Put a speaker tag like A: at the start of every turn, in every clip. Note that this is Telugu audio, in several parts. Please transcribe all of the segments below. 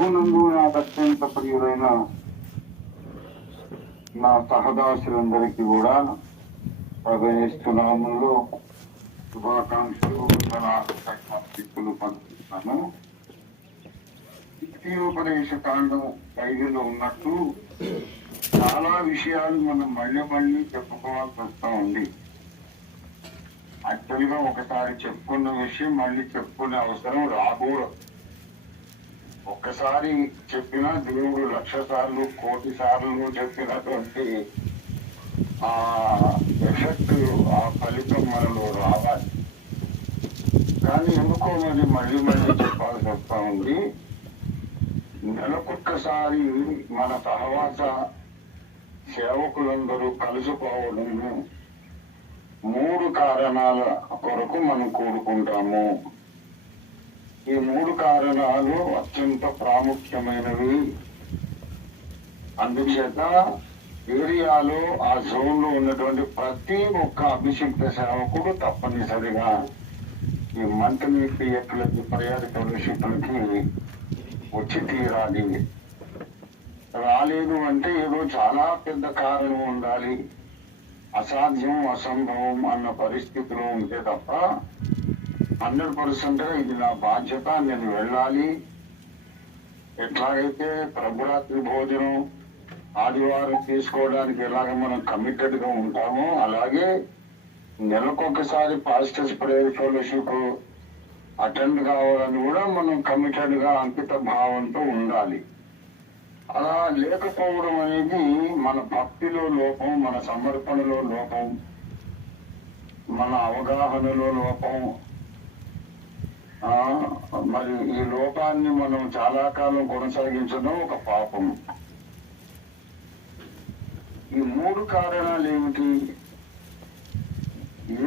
A: గుణము నాకు అత్యంత ప్రియులైన నా సహదాసులందరికీ కూడా ప్రవేశిస్తున్నాములో శుభాకాంక్షలు స్థితులు పంపిస్తాను. ద్వితీయోపదేశ కాండం ఐదులో ఉన్నట్టు చాలా విషయాలు మనం మళ్ళీ మళ్ళీ చెప్పుకోవాల్సి వస్తా ఉంది. యాక్చువల్గా ఒకసారి చెప్పుకున్న విషయం మళ్ళీ చెప్పుకునే అవసరం రాకూడదు. ఒక్కసారి చెప్పినా దేవుడు లక్ష సార్లు కోటి సార్లు చెప్పినటువంటి ఆ ఎఫెక్ట్ ఆ ఫలితం మనలో రావాలి. కానీ ఎందుకో మరి మళ్ళీ మళ్ళీ చెప్పాల్సి వస్తా ఉంది. నెలకొక్కసారి మన తర్వాత సేవకులందరూ కలుసుకోవడము మూడు కారణాల కొరకు మనం కోరుకుంటాము. ఈ మూడు కారణాలు అత్యంత ప్రాముఖ్యమైనవి. అందుచేత ఏరియాలో ఆ జోన్లో ఉన్నటువంటి ప్రతి ఒక్క అభిషిక్త సేవకుడు తప్పనిసరిగా ఈ మంత్రి పిఎఫ్లకి పర్యాటక ఫెలోషిప్లకి వచ్చి తీరాలి. రాలేదు అంటే ఏదో చాలా పెద్ద కారణం ఉండాలి. అసాధ్యం అసంభవం అన్న పరిస్థితిలో ఉంటే తప్ప హండ్రెడ్ పర్సెంట్ ఇది నా బాధ్యత నేను వెళ్ళాలి. ఎట్లాగైతే ప్రభురాత్రి భోజనం ఆదివారం తీసుకోవడానికి ఎలాగ మనం కమిటెడ్గా ఉంటామో అలాగే నెలకొకసారి పాస్టర్స్ ప్రేయర్ ఫెలోషిప్ అటెండ్ కావాలని కూడా మనం కమిటెడ్గా అంకిత భావంతో ఉండాలి. అలా లేకపోవడం అనేది మన భక్తిలో లోపం మన సమర్పణలో లోపం మన అవగాహనలో లోపం మరి ఈ లోపాన్ని మనం చాలా కాలం కొనసాగించడం ఒక పాపం. ఈ మూడు కారణాలు ఏమిటి?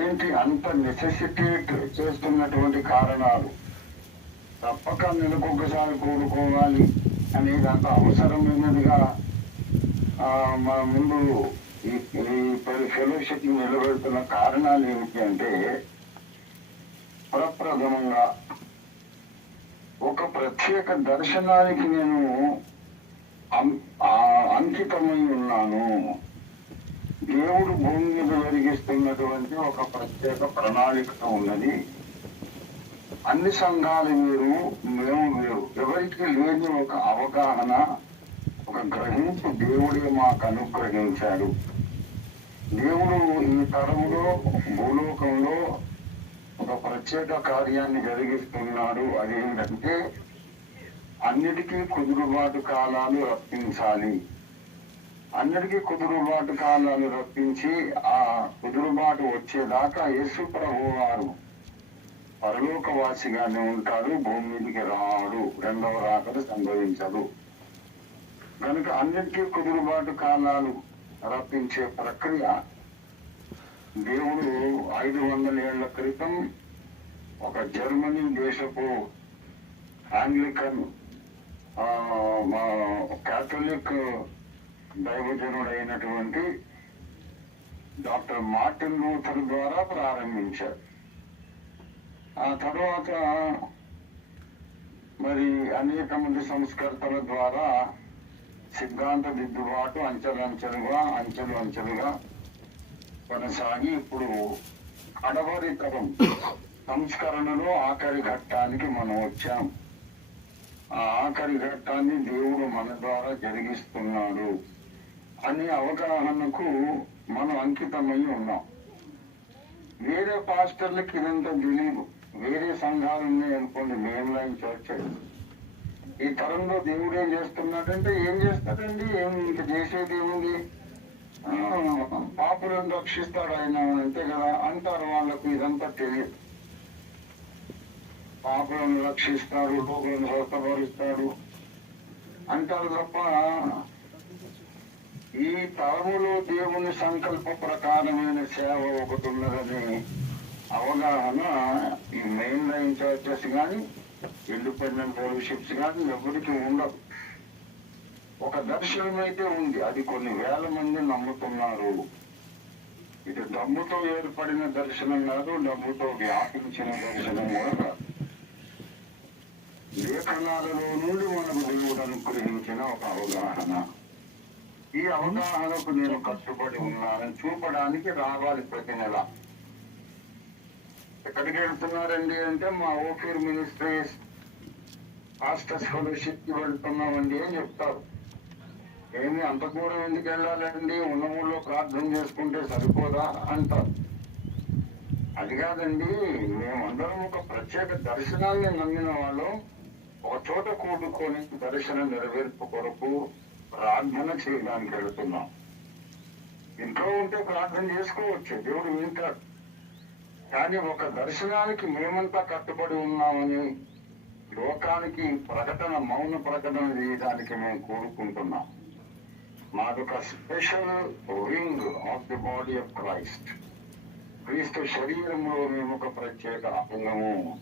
A: ఏంటి అంత నెసెసిటేట్ చేస్తున్నటువంటి కారణాలు? తప్పక నెలకొకసారి కూడుకోవాలి అనేది అంత అవసరమైనదిగా మన ముందు ఈ ఈ ఫెలోషిప్ నిలబెడుతున్న కారణాలు ఏమిటి అంటే ప్రప్రథమంగా ఒక ప్రత్యేక దర్శనానికి నేను అం- అంకితమై ఉన్నాను. దేవుడు భూమి మీద ఒక ప్రత్యేక ప్రణాళిక ఉన్నది. అన్ని సంఘాలు వేరు మేము వేరు ఎవరికి లేని ఒక అవగాహన ఒక గ్రహించి దేవుడే మాకు అనుగ్రహించాడు. దేవుడు ఈ తరములో భూలోకంలో ప్రత్యేక కార్యాన్ని జరిగిస్తున్నాడు అదేంటంటే అన్నిటికీ కుదురుబాటు కాలాలు రప్పించాలి. అన్నిటికీ కుదురుబాటు కాలాలు రప్పించి ఆ కుదురుబాటు వచ్చేదాకా యేసు ప్రభు వారు పరలోకవాసిగానే ఉంటాడు భూమి మీదకి రాడు రెండవ రాకడ సంభవించదు. కనుక అన్నిటికీ కుదురుబాటు కాలాలు రప్పించే ప్రక్రియ దేవుడు ఐదు వందల ఏళ్ళ క్రితం ఒక జర్మనీ దేశపు ఆంగ్లికన్ మా కాథలిక్ దైవజనుడైనటువంటి డాక్టర్ మార్టిన్ లూథర్ ద్వారా ప్రారంభించారు. ఆ తర్వాత మరి అనేక మంది సంస్కర్తల ద్వారా సిద్ధాంత దిద్దుబాటు అంచెలంచెలుగా అంచెలు అంచెలుగా కొనసాగి ఇప్పుడు కడవరి సంస్కరణలో ఆఖరి ఘట్టానికి మనం వచ్చాం. ఆ ఆఖరి ఘట్టాన్ని దేవుడు మన ద్వారా జరిగిస్తున్నాడు అనే అవగాహనకు మనం అంకితమై ఉన్నాం. వేరే పాస్టర్లకి ఇదంతా తెలియదు వేరే సంఘాలు ఉన్నాయి అనుకోండి మేము లైన్ చర్చ్ ఈ తరంలో దేవుడు ఏం చేస్తున్నాడంటే ఏం చేస్తాడండి? ఏం ఇంక చేసేది ఏముంది? పాపులను రక్షిస్తాడు ఆయన అంతే కదా? అంటారు వాళ్ళకు ఇదంతా తెలియదు పాపులను రక్షిస్తాడు లోకులను స్వస్థపరుస్తాడు అంటారు తప్ప ఈ తరములో దేవుని సంకల్ప ప్రకారమైన సేవ ఒకటి ఉన్నదని అవగాహన ఈ మెయిన్ లైన్ చర్చెస్ కానీ ఇండిపెండెంట్ ఫెలోషిప్స్ కానీ ఎవరికి ఉండదు ఒక దర్శనం అయితే ఉంది అది కొన్ని వేల మంది నమ్ముతున్నారు. ఇది డబ్బుతో ఏర్పడిన దర్శనం కాదు డబ్బుతో వ్యాపించిన దర్శనం కూడా కాదు. లేఖనాలలో నుండి మనకు సంబంధించిన ఒక అవగాహన. ఈ అవగాహనకు నేను కట్టుబడి ఉన్నానని చూపడానికి రావాలి ప్రతి నెల. ఎక్కడికి వెళ్తున్నారండి అంటే మా ఓఫీర్ మినిస్ట్రీస్ మాస్టర్స్ స్కాలర్షిప్కి వెళ్తున్నామండి అని చెప్తారు. ఏమి అంత దూరం ఎందుకు వెళ్ళాలండి? ఉన్న ఊళ్ళో ప్రార్థన చేసుకుంటే సరిపోదా అంటారు. అది కాదండి మేమందరం ఒక ప్రత్యేక దర్శనాన్ని నమ్మిన వాళ్ళు. ఒక చోట కూడుకొని దర్శన నెరవేర్పు కొరకు ప్రార్థన చేయడానికి వెళుతున్నాం. ఇంట్లో ఉంటే ప్రార్థన చేసుకోవచ్చు దేవుడు వింటాడు. కానీ ఒక దర్శనానికి మేమంతా కట్టుబడి ఉన్నామని లోకానికి ప్రకటన మౌన ప్రకటన చేయడానికి మేము కోరుకుంటున్నాం. మాదొక special ring of the body of Christ క్రీస్తు శరీరంలో మేము ఒక ప్రత్యేక అంగము.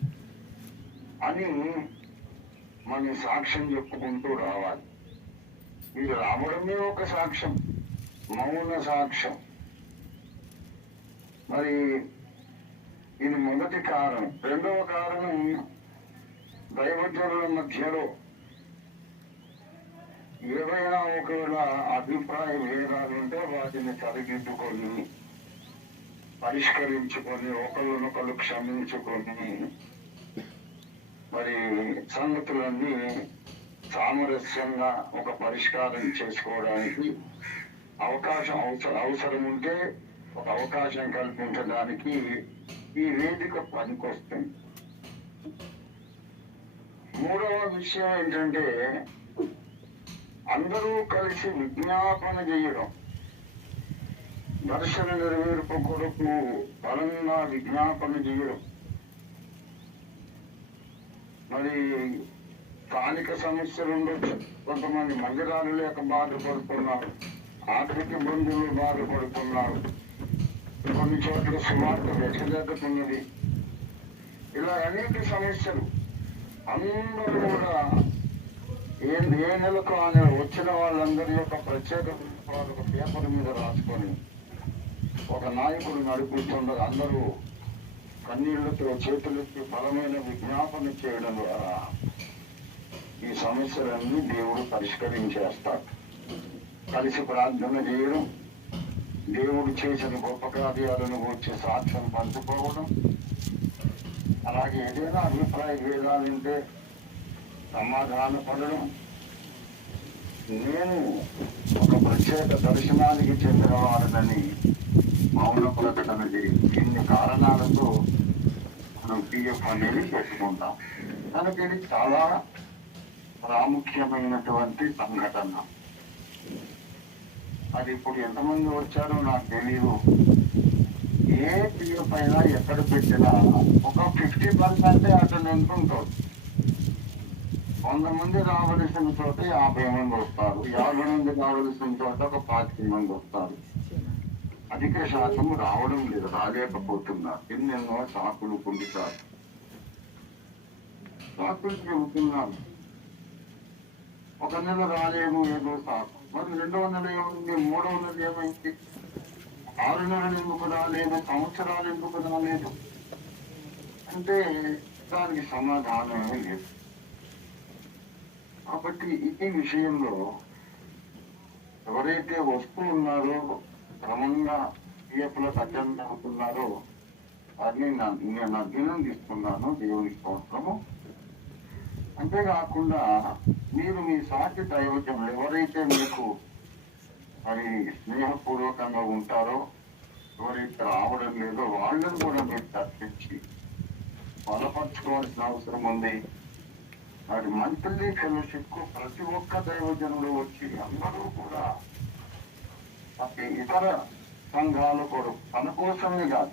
A: అని మన సాక్ష్యం చెప్పుకుంటూ రావాలి. ఇది రావడమే ఒక సాక్ష్యం మౌన సాక్ష్యం. మరి ఇది మొదటి కారణం. రెండవ కారణం దైవజనుల మధ్యలో ఏవైనా ఒకవేళ అభిప్రాయ భేదాలుంటే వాటిని సరిదిద్దుకొని పరిష్కరించుకొని ఒకళ్ళనొకళ్ళు క్షమించుకొని మరి సంగతులన్నీ సామరస్యంగా ఒక పరిష్కారం చేసుకోవడానికి అవకాశం అవసరం అవసరం ఉంటే ఒక అవకాశం కల్పించడానికి ఈ వేదిక పనికొస్తుంది. మూడవ విషయం ఏంటంటే అందరూ కలిసి విజ్ఞాపన చేయడం. దర్శన నెరవేర్పు కొరకు బలంగా విజ్ఞాపన చేయడం. మరి స్థానిక సమస్యలు ఉండొచ్చు. కొంతమంది మందిరాలు లేక బాధపడుతున్నారు. ఆర్థిక ఇబ్బందులు బాధపడుతున్నారు. కొన్ని చోట్ల సుమార్త వెచ్చదెక్కుతున్నది ఇలా అనేక సమస్యలు. అందరూ కూడా ఏ ఏ నెలకు ఆ నెల వచ్చిన వాళ్ళందరి యొక్క ప్రత్యేక ఒక పేపర్ మీద రాసుకొని ఒక నాయకుడు నడిపిస్తుండగా అందరూ. కన్నీళ్ళతో చేతులెత్తి బలమైన విజ్ఞాపన చేయడం ద్వారా ఈ సమస్యలన్నీ దేవుడు పరిష్కరించేస్తాడు. కలిసి ప్రార్థన చేయడం దేవుడు చేసిన గొప్ప కార్యాలను వచ్చి సాక్ష్యం పంచుకోవడం. అలాగే ఏదైనా అభిప్రాయ భేదాలుంటే సమాధాన పడడం. నేను ఒక ప్రత్యేక దర్శనానికి చెందిన వారినని మౌన ప్రకటన చేయి ఇన్ని కారణాలతో మనం పిఎఫ్ అనేది పెట్టుకుంటాం. కనుక ఇది చాలా ప్రాముఖ్యమైనటువంటి సంఘటన. అది ఇప్పుడు ఎంతమంది వచ్చారో నాకు తెలియదు ఏ పిఎఫ్ అయినా ఎక్కడ పెట్టినా ఒక ఫిఫ్టీ పర్సెంట్ అటెండెన్స్ ఉంటుంది వంద మంది రావలసిన చోట యాభై మంది వస్తారు. యాభై మంది రావలసిన చోట ఒక పాతిక మంది వస్తారు. అధిక శాతం రావడం లేదు. రాలేకపోతున్నా ఎన్నెన్నో సాకులు పొందుతారు. సాకులు చెబుతున్నారు ఒక నెల రాలేము ఏదో సాకు. మరి రెండవ నెల ఏమైంది? మూడవ నెల ఏమైంది? ఆరు నెలలు ఎందుకు రాలేదు? సంవత్సరాలు ఎందుకు రాలేదు? అంటే దానికి సమాధానమే లేదు. కాబట్టి ఈ విషయంలో ఎవరైతే వస్తూ ఉన్నారో క్రమంగా పిఎఫ్లకు అటెండ్ జరుగుతున్నారో వారిని నేను నేను అభినందిస్తున్నాను దేవుని స్తోత్రము. అంతేకాకుండా మీరు మీ సాటి దైవజనులు ఎవరైతే మీకు మరి స్నేహపూర్వకంగా ఉంటారో ఎవరైతే రావడం లేదో వాళ్ళని కూడా మీరు చర్చించి బలపరచుకోవాల్సిన అవసరం ఉంది. మరి మంత్లీ ఫెలోషిప్ ప్రతి ఒక్క దైవజనులు వచ్చి అందరూ కూడా ఇతర సంఘాలు కొరకు తన కోసమే కాదు.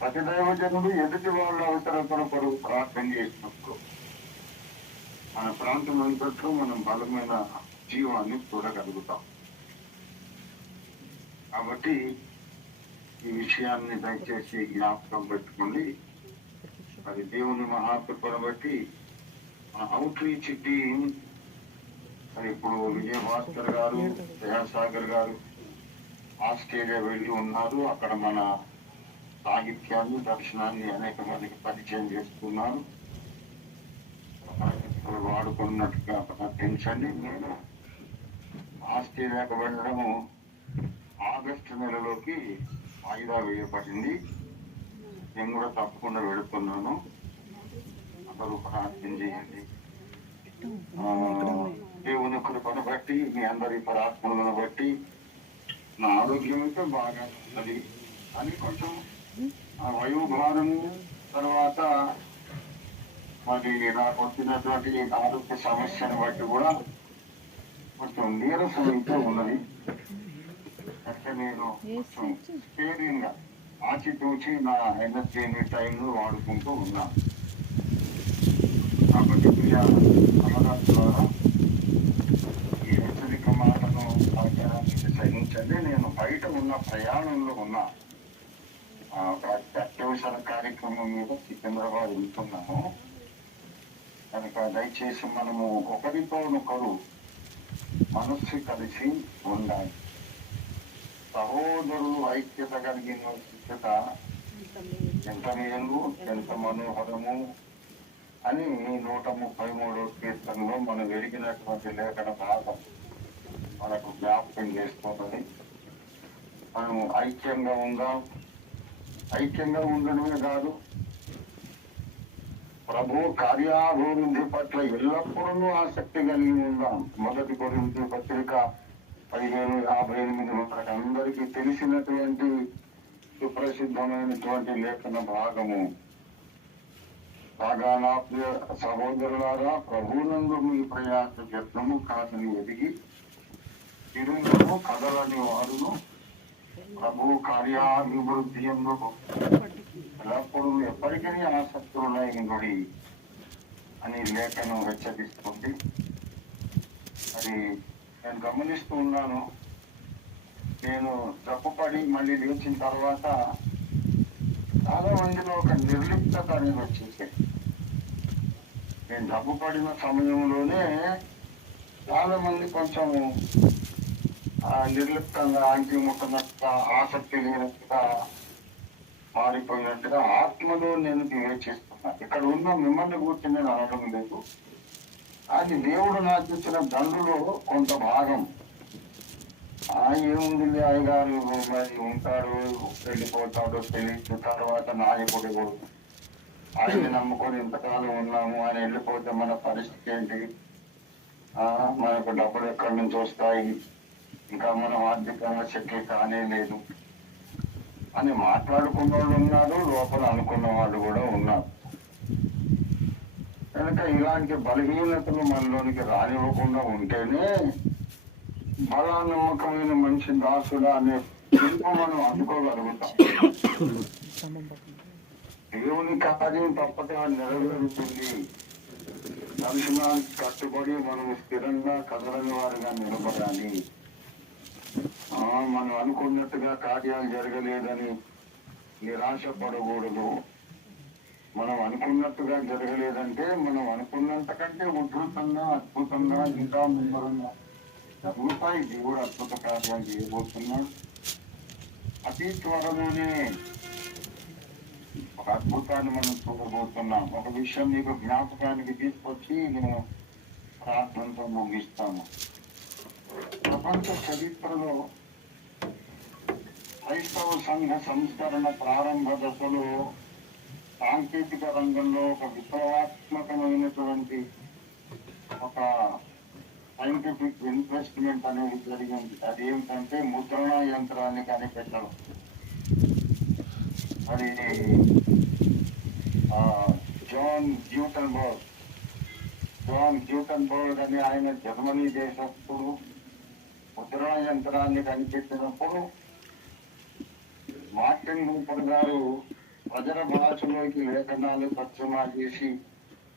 A: ప్రతి దైవజనుడు ఎదుటి వాళ్ళ అవసరతల కొరకు ప్రార్థన చేసినప్పుడు. మన ప్రాంతం అంతట్లో మనం బలమైన జీవాన్ని చూడగలుగుతాం. కాబట్టి ఈ విషయాన్ని దయచేసి జ్ఞాపకం పెట్టుకోండి. మరి దేవుని మహాకృపను బట్టి అవుట్ రీచ్ టీం మరి ఇప్పుడు విజయభాస్కర్ గారు దయాసాగర్ గారు ఆస్ట్రేలియా వెళ్ళి ఉన్నారు. అక్కడ మన సాహిత్యాన్ని దర్శనాన్ని అనేక మందికి పరిచయం చేస్తున్నారు. వాడుకున్నట్టుగా ప్రార్థించండి నేను ఆస్ట్రేలియాకు వెళ్ళడము ఆగస్టు నెలలోకి వాయిదా వేయబడింది. నేను కూడా తప్పకుండా వెళుతున్నాను. అందరూ ప్రార్థన చేయండి. దేవుని కృపను బట్టి మీ అందరి పరాత్మలను బట్టి నా ఆరోగ్యం అయితే బాగా ఉన్నది అని కొంచెం ఆ వయోభారము తర్వాత మరి నాకు వచ్చినటువంటి ఆరోగ్య సమస్యను బట్టి కూడా కొంచెం నీరసం ఇంట్లో ఉన్నది. అంటే నేను కొంచెం ఆచితూచి నా ఎనర్జీని టైంను వాడుకుంటూ ఉన్నాను. కాబట్టి ప్రియా ద్వారా అదే నేను బయట ఉన్న ప్రయాణంలో ఉన్నా అత్యవసర కార్యక్రమం మీద సికింద్రాబాద్ వెళ్తున్నాము. కనుక దయచేసి మనము ఒకరితోనొకరు మనస్సు కలిసి ఉండాలి. సహోదరులు ఐక్యత కలిగిన ఐక్యత ఎంత మేలు ఎంత మనోహరము అని నూట ముప్పై మూడో కీర్తనలో మనం వెలిగినటువంటి లేఖన భాగం. మనకు జ్ఞాపకం చేస్తున్నది మనము ఐక్యంగా ఉందాం. ఐక్యంగా ఉండడమే కాదు ప్రభు కార్యాభివృద్ధి పట్ల ఎల్లప్పుడూ ఆసక్తి కలిగి ఉందాం. మొదటి గురించి పత్రిక పదిహేను యాభై ఎనిమిది మనకు అందరికీ తెలిసినటువంటి సుప్రసిద్ధమైనటువంటి లేఖన భాగము. కాగా నా సహోదరులారా ప్రభునందు మీ ప్రయాస యత్నము కాదని ఎదిగి తిరుగును కదలని వారును ప్రభు కార్యాభివృద్ధి ఎందుకు ఎల్లప్పుడూ ఎప్పటికీ ఆసక్తులైనడి అని లేఖను హెచ్చరిస్తుంది. అది నేను గమనిస్తూ ఉన్నాను నేను తప్పుపడి మళ్ళీ లేచిన తర్వాత చాలా మందిలో ఒక నిర్లిప్తత అనేది వచ్చేసాయి నేను డబ్బు పడిన సమయంలోనే చాలా మంది కొంచెం నిర్లిప్తంగా ఆంటీ ముట్టనట్టుగా ఆసక్తి లేనట్టుగా మారిపోయినట్టుగా ఆత్మలో నేను వివేచిస్తున్నా ఇక్కడ ఉన్న మిమ్మల్ని కూర్చొని నేను అనడం లేదు. అది దేవుడు నాకు ఇచ్చిన దండులో కొంత భాగం. ఆ ఏముంది అయ్యగారు? మరి ఉంటారు వెళ్ళిపోతాడు తెలియదు. తర్వాత నాయకుడు కూడా. ఆయన నమ్ముకొని ఇంతకాలం ఉన్నాము. ఆయన వెళ్ళిపోతే మన పరిస్థితి ఏంటి? మనకు డబ్బులు ఎక్కడి నుంచి వస్తాయి? ఇంకా మనం ఆర్థికంగా సెటిల్ కానే లేదు. అని మాట్లాడుకున్న వాళ్ళు ఉన్నారు లోపల అనుకున్న వాళ్ళు కూడా ఉన్నారు. కనుక ఇలాంటి బలహీనతలు మనలోనికి రానివ్వకుండా ఉంటేనే బల నమ్మకమైన మనిషి దాసుడా అనే మనం అందుకోగలుగుతాం. దేవుని కార్యం తప్పక నెరవేరుతుంది. దర్శనానికి కట్టుబడి మనం స్థిరంగా కదలని వారిగా నిలబడాలి. మనం అనుకున్నట్టుగా కార్యాలు జరగలేదని నిరాశ పడకూడదు. మనం అనుకున్నట్టుగా జరగలేదంటే మనం అనుకున్నంత కంటే ఉధృతంగా అద్భుతంగా ఇంకా ముమ్మరంగా జరుగుతాయి. దేవుడు అద్భుత కార్యాలు చేయబోతున్నాడు. అతి త్వరలోనే ఒక అద్భుతాన్ని మనం చూడబోతున్నాం. ఒక విషయం మీకు జ్ఞాపకానికి తీసుకొచ్చి నేను ప్రార్థనతో ముగిస్తాను. ప్రపంచ చరిత్రలో క్రైస్తవ సంఘ సంస్కరణ ప్రారంభ దశలో సాంకేతిక రంగంలో ఒక విప్లవాత్మకమైనటువంటి ఒక సైంటిఫిక్ ఇన్వెస్ట్మెంట్ అనేది జరిగింది. అది ఏమిటంటే ముద్రణ యంత్రాన్ని కనిపెట్టడం. మరి జాన్ గ్యూటన్బర్గ్ జాన్ గ్యూటన్బర్గ్ అని ఆయన జర్మనీ దేశస్తుడు ముద్రణ యంత్రాన్ని కనిపెట్టినప్పుడు మార్టిన్ లూథర్ గారు ప్రజల భాషలోకి లేఖనాలు తర్జుమా చేసి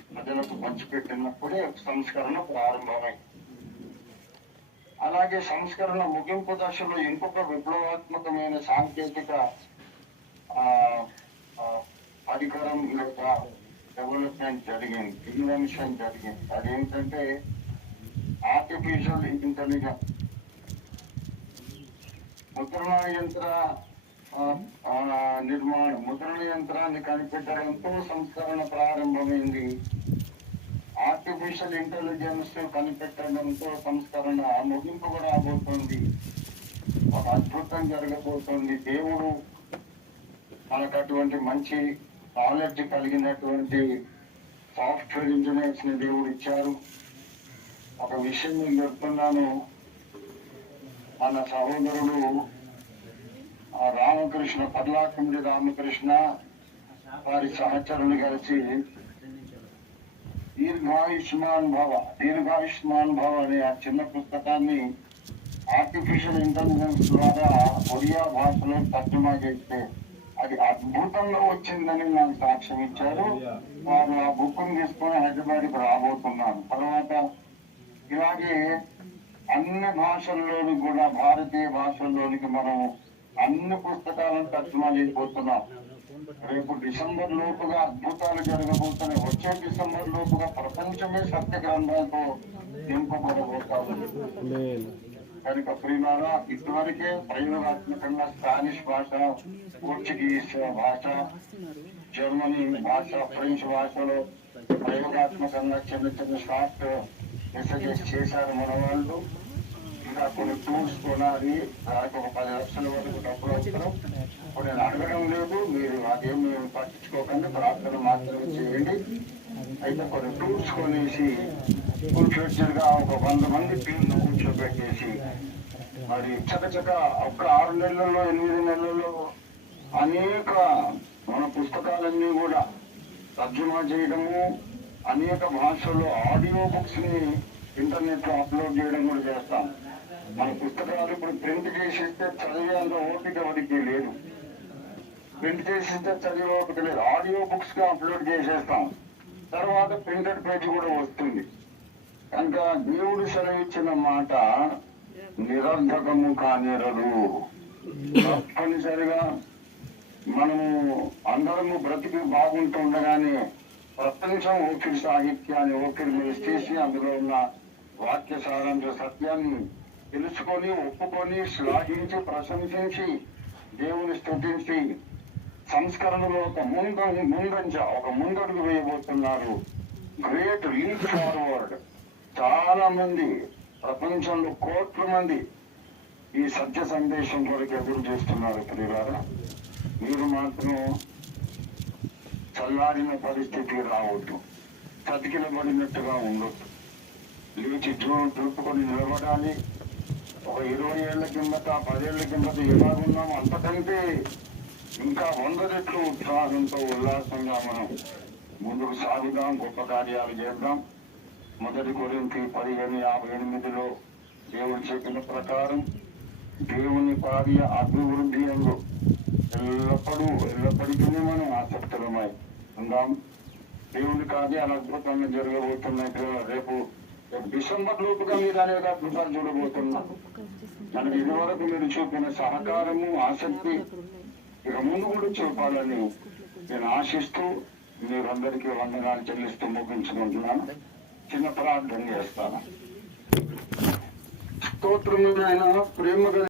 A: ప్రజలకు పంచిపెట్టినప్పుడే సంస్కరణ ప్రారంభమైంది అలాగే సంస్కరణ ముగింపు దశలో ఇంకొక విప్లవాత్మకమైన సాంకేతిక ఆ, పరికరం యొక్క డెవలప్మెంట్ జరిగింది ఇన్వెన్షన్ జరిగింది. అదేంటంటే ఆర్టిఫిషియల్ ఇంటెలిజెన్స్ ముద్రణ యంత్ర నిర్మాణం ముద్రణ యంత్రాన్ని కనిపెట్టడంతో సంస్కరణ ప్రారంభమైంది. ఆర్టిఫిషియల్ ఇంటెలిజెన్స్ కనిపెట్టడంతో సంస్కరణ ముగింపు కూడా రాబోతుంది. ఒక అద్భుతం జరగబోతుంది. దేవుడు మనకు అటువంటి మంచి నాలెడ్జ్ కలిగినటువంటి సాఫ్ట్వేర్ ఇంజనీర్స్ని దేవుడు ఇచ్చారు. ఒక విషయం నేను చెప్తున్నాను. మన సహోదరుడు ఆ రామకృష్ణ పర్లాకండి రామకృష్ణ వారి సహచరులు కలిసి దీర్ఘాయుష్మాన్ భవ దీర్ఘాయుష్మాన్ భవ అనే ఆ చిన్న పుస్తకాన్ని ఆర్టిఫిషియల్ ఇంటెలిజెన్స్ ద్వారా ఒడియా భాషలో తర్జుమా చేస్తే అది అద్భుతంగా వచ్చిందని నాకు సాక్ష్యం ఇచ్చారు. వారు ఆ బుక్ తీసుకొని హైదరాబాద్కి రాబోతున్నారు. తర్వాత ఇలాగే అన్ని భాషల్లోని కూడా భారతీయ భాషల్లోనికి మనం అన్ని పుస్తకాలను తర్జుమా చేయబోతున్నాం రేపు డిసెంబర్ లోపుగా అద్భుతాలు జరగబోతున్నాయి. వచ్చే డిసెంబర్ లోపుగా ప్రపంచమే సత్య గ్రంథాలతో నింపబడబోతారు కనుక ప్రియులారా ఇదివరకే ప్రయోగాత్మకంగా స్పానిష్ భాష పోర్చుగీస్ భాష జర్మనీ భాష ఫ్రెంచ్ భాషలో ప్రయోగాత్మకంగా చిన్న చిన్న షార్ట్ మెసేజెస్ చేశారు మన వాళ్ళు ఇంకా కొన్ని టూల్స్ కొనాలి. దానికి ఒక పది లక్షల వరకు డబ్బులు అవసరం. ఇప్పుడు నేను అడగడం లేదు. మీరు అదేం మీరు పట్టించుకోకుండా. ప్రార్థన మాత్రమే చేయండి. అయితే కొన్ని టూల్స్ కొనేసి ఫుల్ ఒక వంద మంది పిల్లలు కూర్చోబెట్టేసి మరి చకచక ఒక్క ఆరు నెలల్లో ఎనిమిది నెలల్లో అనేక మన పుస్తకాలన్నీ కూడా తర్జుమా చేయడము అనేక భాషల్లో ఆడియో బుక్స్ని ఇంటర్నెట్లో అప్లోడ్ చేయడం కూడా చేస్తాం. మన పుస్తకాలు ఇప్పుడు ప్రింట్ చేసిస్తే చదివేంత ఓపిక ఎవరికి లేదు. ప్రింట్ చేసిస్తే చదివే ఓపిక లేదు. ఆడియో బుక్స్గా అప్లోడ్ చేసేస్తాం. తర్వాత ప్రింటెడ్ పేజ్ కూడా వస్తుంది. కనుక దేవుడు సెలవిచ్చిన మాట నిరర్ధకము కానిరదు. తప్పనిసరిగా మనము అందరము బ్రతికి బాగుంటుండగానే ప్రపంచం ఓకిరి సాహిత్యాన్ని ఓకిరి చేసి అందులో ఉన్న వాక్య సారాంశ సత్యాన్ని తెలుసుకొని ఒప్పుకొని శ్లాఘించి ప్రశంసించి దేవుని స్థుతించి సంస్కరణలో ఒక ముంద ముందంజ ఒక ముందడుగు వేయబోతున్నారు. గ్రేట్ లీప్ ఫార్వర్డ్ చాలా మంది ప్రపంచంలో కోట్ల మంది ఈ సత్య సందేశం కొరకు ఎదురు చేస్తున్నారు ప్రియులారా. మీరు మాత్రం చల్లారిన పరిస్థితి రావద్దు. చతికిలబడినట్టుగా ఉండొద్దు. లేచి జూ చూపుకొని నిలబడాలి. ఒక ఇరవై ఏళ్ళ కిందట పదేళ్ళ కిందట ఎలాగున్నాం అంతకంటే ఇంకా వంద రెట్లు ఉత్సాహంతో ఉల్లాసంగా మనం ముందుకు సాగుదాం గొప్ప కార్యాలు చేద్దాం. మొదటి గురించి పదిహేను యాభై ఎనిమిదిలో దేవుడు చెప్పిన ప్రకారం దేవుని కార్య అభివృద్ధి అందు ఎల్లప్పుడూ ఎల్లప్పటికీ మనం ఆసక్తులమై ఉందాం. దేవుని కార్యాలు అద్భుతంగా జరగబోతున్నాయి. రేపు డిసెంబర్ లోపుగా మీరు అనేక అద్భుతాలు చూడబోతున్నాను మనకి ఇదివరకు మీరు చూపిన సహకారము ఆసక్తి ఇక ముందు కూడా చూపాలని నేను ఆశిస్తూ మీరందరికీ వందనాలు చెల్లిస్తూ ముగించుకుంటున్నాను. చిన్న ప్రార్థన చేస్తాను. స్తోత్రమైన ప్రేమ